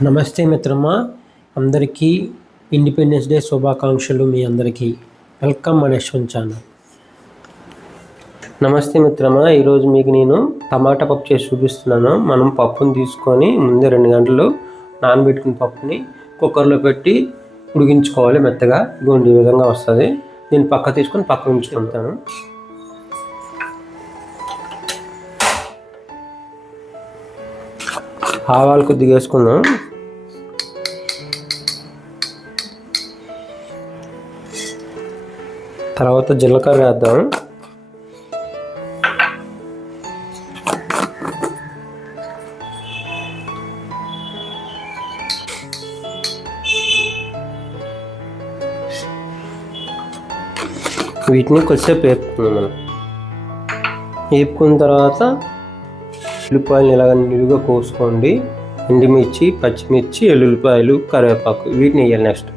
నమస్తే మిత్రమా. అందరికీ ఇండిపెండెన్స్ డే శుభాకాంక్షలు మీ అందరికీ. వెల్కమ్ మన యశ్వంత్ ఛానల్ నమస్తే మిత్రమా ఈరోజు మీకు నేను టమాటా పప్పు చేసి చూపిస్తున్నాను. మనం పప్పుని తీసుకొని ముందే రెండు గంటలు నానబెట్టుకున్న పప్పుని కుక్కర్లో పెట్టి ఉడికించుకోవాలి మెత్తగా. ఇదిగోండి ఈ విధంగా వస్తుంది. దీన్ని పక్క తీసుకొని పక్క ఉంచుకుంటాను. ఆవాలు కొద్దిగా వేసుకుందాం. తర్వాత జీలకర్ర వేద్దాం. వీటిని కొద్దిసేపు వేపుకుందాం. మనం వేపుకున్న తర్వాత ఉల్లిపాయలు ఇలాగ నిలువుగా కోసుకోండి. ఎండుమిర్చి పచ్చిమిర్చి ఎల్లుల్లిపాయలు కరివేపాకు వీటిని వేయాలి నెక్స్ట్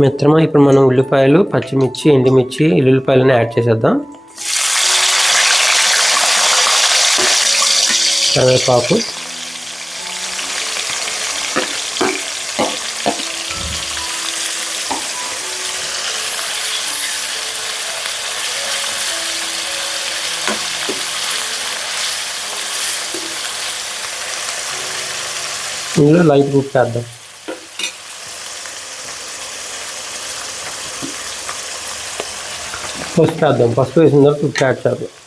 మిత్రమా ఇప్పుడు మనం ఉల్లిపాయలు పచ్చిమిర్చి ఎండుమిర్చి ఎల్లుల్లిపాయలను యాడ్ చేసేద్దాం. కరివేపాకు. ఇందులో లైట్ ఉప్పు వేద్దాం ఫస్ట్ చేద్దాం. ఫస్ట్ వేసిన తర్వాత ఉప్పు చేద్దాం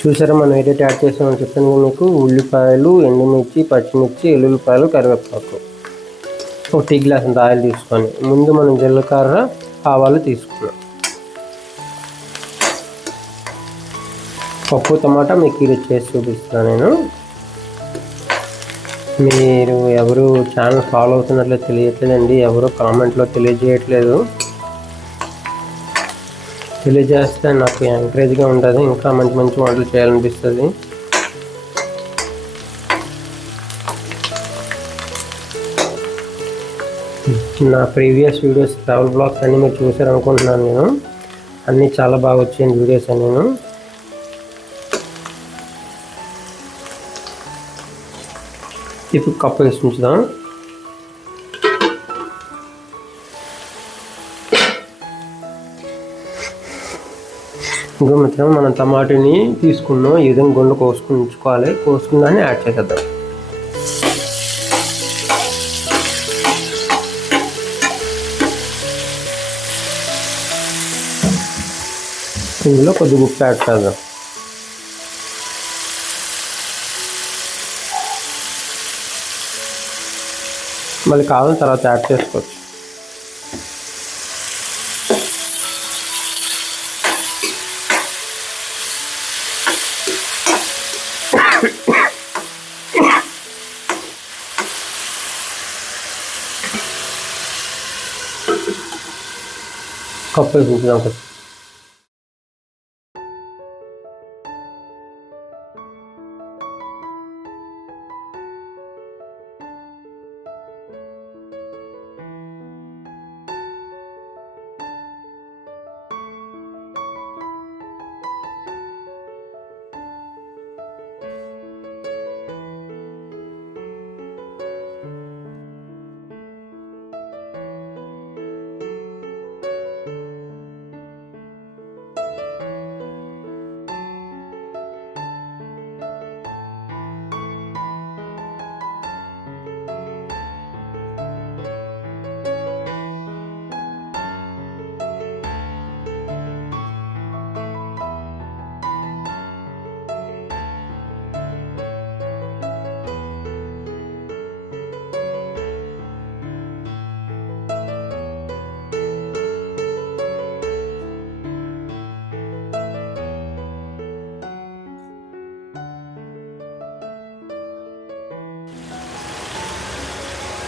చూసారా మనం ఏదైతే యాడ్ చేసామని చెప్పాను మీకు. ఉల్లిపాయలు ఎండుమిర్చి పచ్చిమిర్చి ఎల్లుల్లిపాయలు కరివేపాకు. ఒక టీ గ్లాస్ అంత ఆయిల్ తీసుకొని ముందు మనం జీలకర్ర ఆవాలు తీసుకున్నాం. పప్పు టమాటా మీకు ఇది చేసి చూపిస్తాను నేను. మీరు ఎవరు ఛానల్ ఫాలో అవుతున్నట్లు తెలియట్లేదండి. ఎవరు కామెంట్లో తెలియజేయట్లేదు. తెలియజేస్తే నాకు ఎంకరేజ్గా ఉంటుంది. ఇంకా మంచి మంచి వంటలు చేయాలనిపిస్తుంది. నా ప్రీవియస్ వీడియోస్ ట్రావెల్ బ్లాగ్స్ అన్నీ మీరు చూసారు అనుకుంటున్నాను నేను. అన్నీ చాలా బాగా వచ్చాయి వీడియోస్ అని నేను. ఇప్పుడు కప్పు వేసి ఉంచుదాం ఇంకా మిత్రం మనం టమాటాని తీసుకున్నాం ఈ విధంగా గుండె కోసుకుని ఉంచుకోవాలి యాడ్ చేసేద్దాం. ఇందులో కొద్దిగా ఉప్పు యాడ్ చేద్దాం. మళ్ళీ కావాలని తర్వాత యాడ్ చేసుకోవచ్చు. కప్పు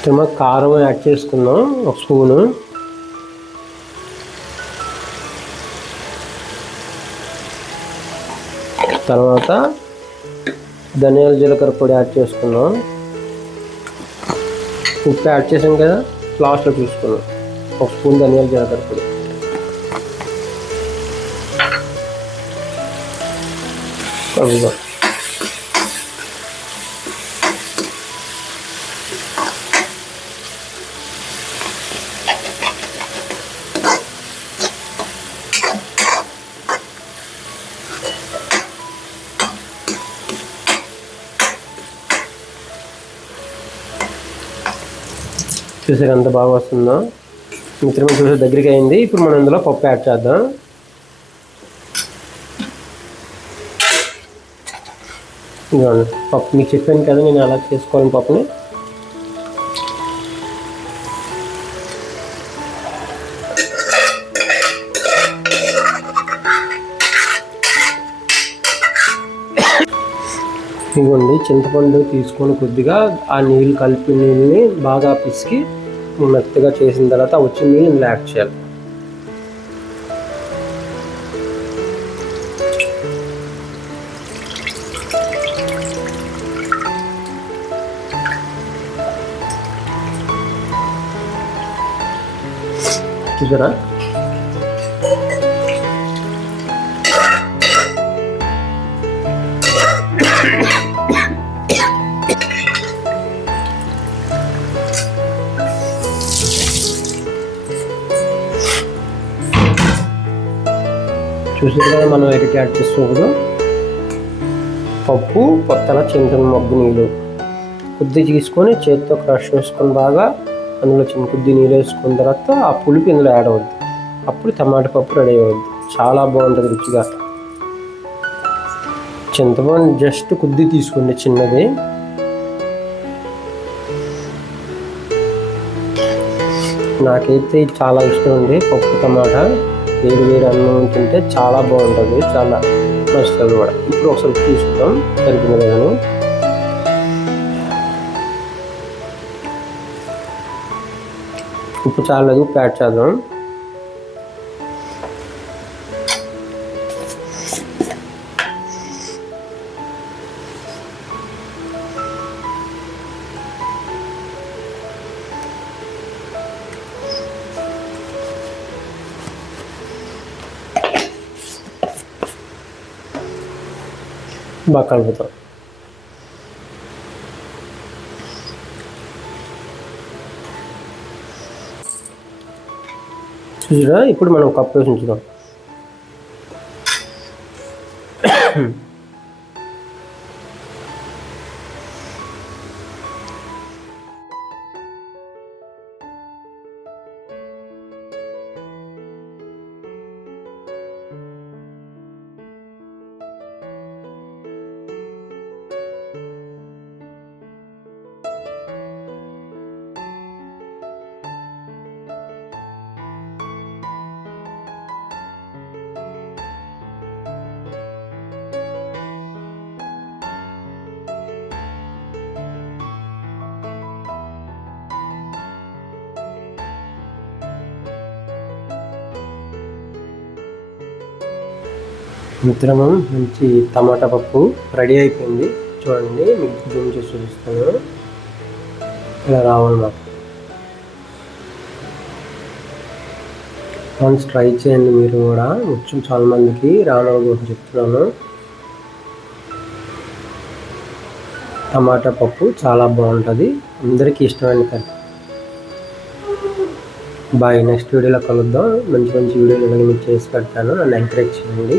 తర్వాత కారం యాడ్ చేసుకుందాం ఒక స్పూను. తర్వాత ధనియాల జీలకర్ర పొడి యాడ్ చేసుకుందాం. ఉప్పు యాడ్ చేసాం కదా లాస్ట్లో చూసుకుందాం. ఒక స్పూన్ ధనియాల జీలకర్ర పొడి. కలుగుదాం చూసారు ఎంత బాగా వస్తుందో. మిత్రమే చూసే దగ్గరికి అయింది. ఇప్పుడు మనం ఇందులో పప్పు యాడ్ చేద్దాం. ఇదిగోండి పప్పు మీకు చెప్పాను కదా నేను అలా చేసుకోవాలి పప్పుని. ఇదిగోండి చింతపండు తీసుకొని కొద్దిగా ఆ నీళ్ళు కలిపి నీళ్ళని బాగా పిసికి మెత్తగా చేసిన తర్వాత వచ్చి నీళ్ళు ఇందులో యాడ్ చేయాలి. చూసారా? చూసారు కదా మనం ఎడిట్ యాడ్ చేసుకోకూడదు. పప్పు కొత్తల చింతన మగ్గు నీళ్ళు. కొద్ది తీసుకొని చేతితో క్రష్ చేసుకొని బాగా అందులో చిన్న కొద్ది నీళ్ళు వేసుకున్న తర్వాత ఆ పులుపు ఇందులో యాడ్ అవుద్ది అప్పుడు టమాటా పప్పు రెడీ అవుద్ది చాలా బాగుంటుంది రుచిగా. చింతపండు జస్ట్ కొద్ది తీసుకోండి చిన్నది. నాకైతే చాలా ఇష్టం అండి పప్పు టమాటా. వేడి వేడి అన్నం తింటే చాలా బాగుంటుంది చాలా నచ్చుతుంది కూడా. ఇప్పుడు ఒకసారి చూసుకుందాం సరిపోయింది కానీ ఉప్పు చాలా ఉప్పు చేద్దాం. బాగా కలుపుతాం చూసారా? ఇప్పుడు మనం కప్పు వేసి ఉంచుదాం మిత్రమా మంచి టమాటా పప్పు రెడీ అయిపోయింది. చూడండి మీకు జూమ్ చేసి చూపిస్తాను. ఇలా రావాలన్నమాట వన్స్ ట్రై చేయండి మీరు కూడా. వచ్చు చాలా మందికి రానవ చెప్తున్నాను. టమాటా పప్పు చాలా బాగుంటుంది. అందరికీ ఇష్టమైన కర్రీ. బాయ్. నెక్స్ట్ వీడియోలో కలుద్దాం. మంచి మంచి వీడియోలు మీకు చేసి పెడతాను. నన్ను ఎంకరేజ్ చేయండి.